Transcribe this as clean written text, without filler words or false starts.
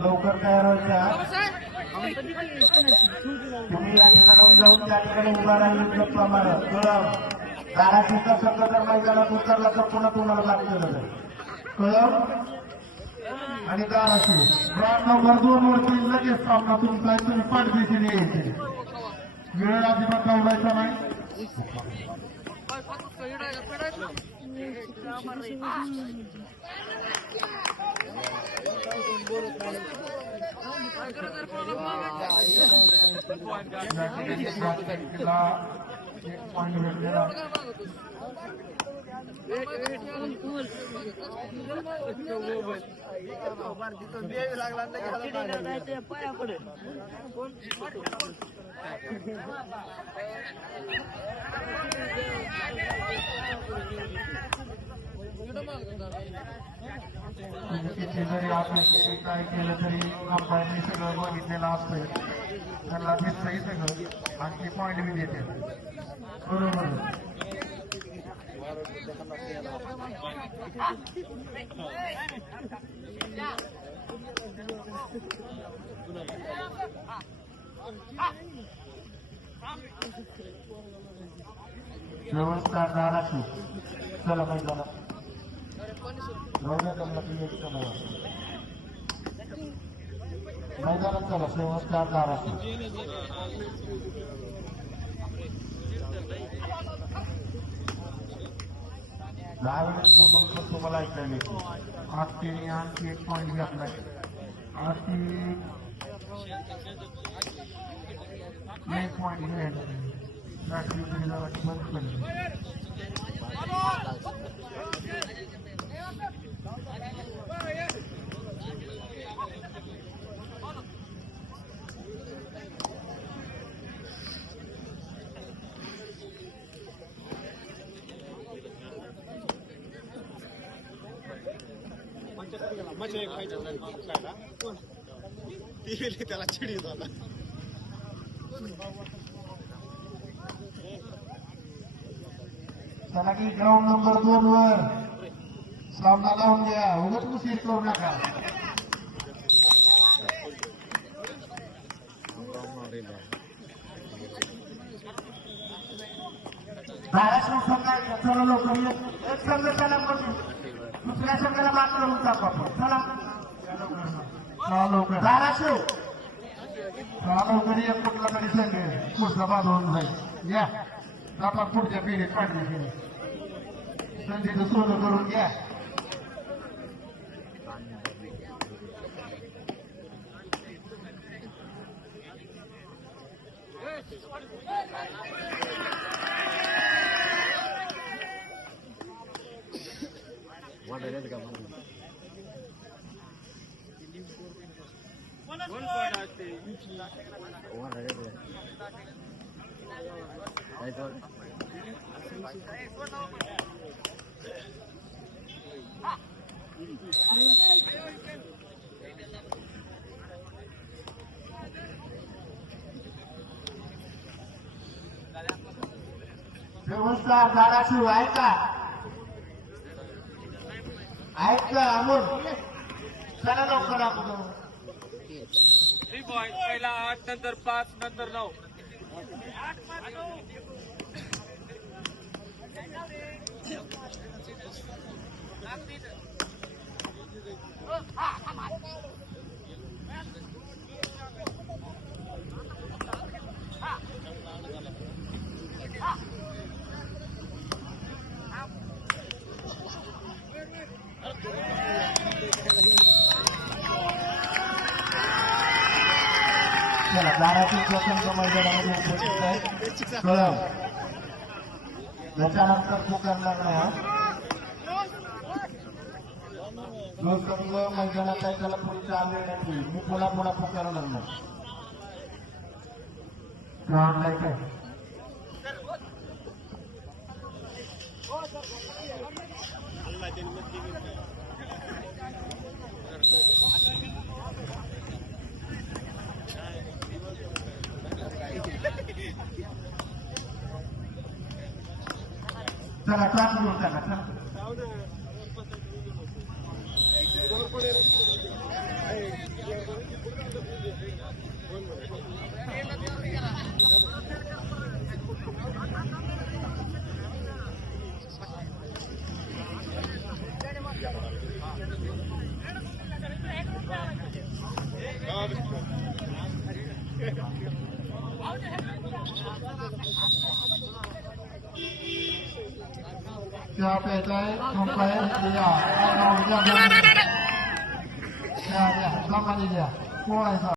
लवकर तयार व्हायचा तुम्ही या ठिकाणाहून जाऊन त्या ठिकाणी उभा राहिली गप्पा मारत कळम धाराशीचा शब्द जर मैदानात उतरला तर पुन्हा तुम्हाला लागतं कळम आणि धाराशी ब्रॉड नंबर 2 वरती लगेच सामना तुमचा तुम्ही पाठदिशीने यायचे वेळ अजिबात आवडायचा नाही एक पॉइंट भेटलेला जरी आपण काय केलं तरी अंपायरने सगळं बघितलेलं असतंय त्यांना दिसतंही सगळं आणि ते पॉईंट बी देते बरोबर व्यवस्था धाराशी चला मैदानात मैदानात चला व्यवस्था धाराशी दहा वेळेस बोलून तुम्हाला ऐकायला येतो आठशे आणखी एक पॉईंट घेतलाय आठशे एक पॉईंट घ्यायला बंद केली त्याला चिडी झाला चला की ग्राउंड नंबर 2 वर सामना लावून द्या उगाच उशीर करू नका धाराशिव संघाचा चला लवकर एक संघ त्याला दुसऱ्या संघाला मात करून टाकू आपण चला लवकर धाराशिव लवकर एक कुठला तरी संघ पुढचा बाद होऊन जाईल या आपण पुढच्या पिढीत काढली संधीचं सोनं करून घ्या व्यवस्था धाराशिव ऐका अमोल चला लवकर आपण पहिला 8 नंतर 5 नंतर 9 चला धाराशिव प्रसंग मैदानामध्ये उपस्थित आहे कळम त्याच्यानंतर पुकारणार नाही जो संघ मैदानात आहे त्याला पुढच्या आलेण्यात येईल मी पुन्हा पुकारणार नाही चला टॉस घेऊन टाका चला. चहा प्यायचाय संपाय द्या द्या द्या द्या द्या पोहायचा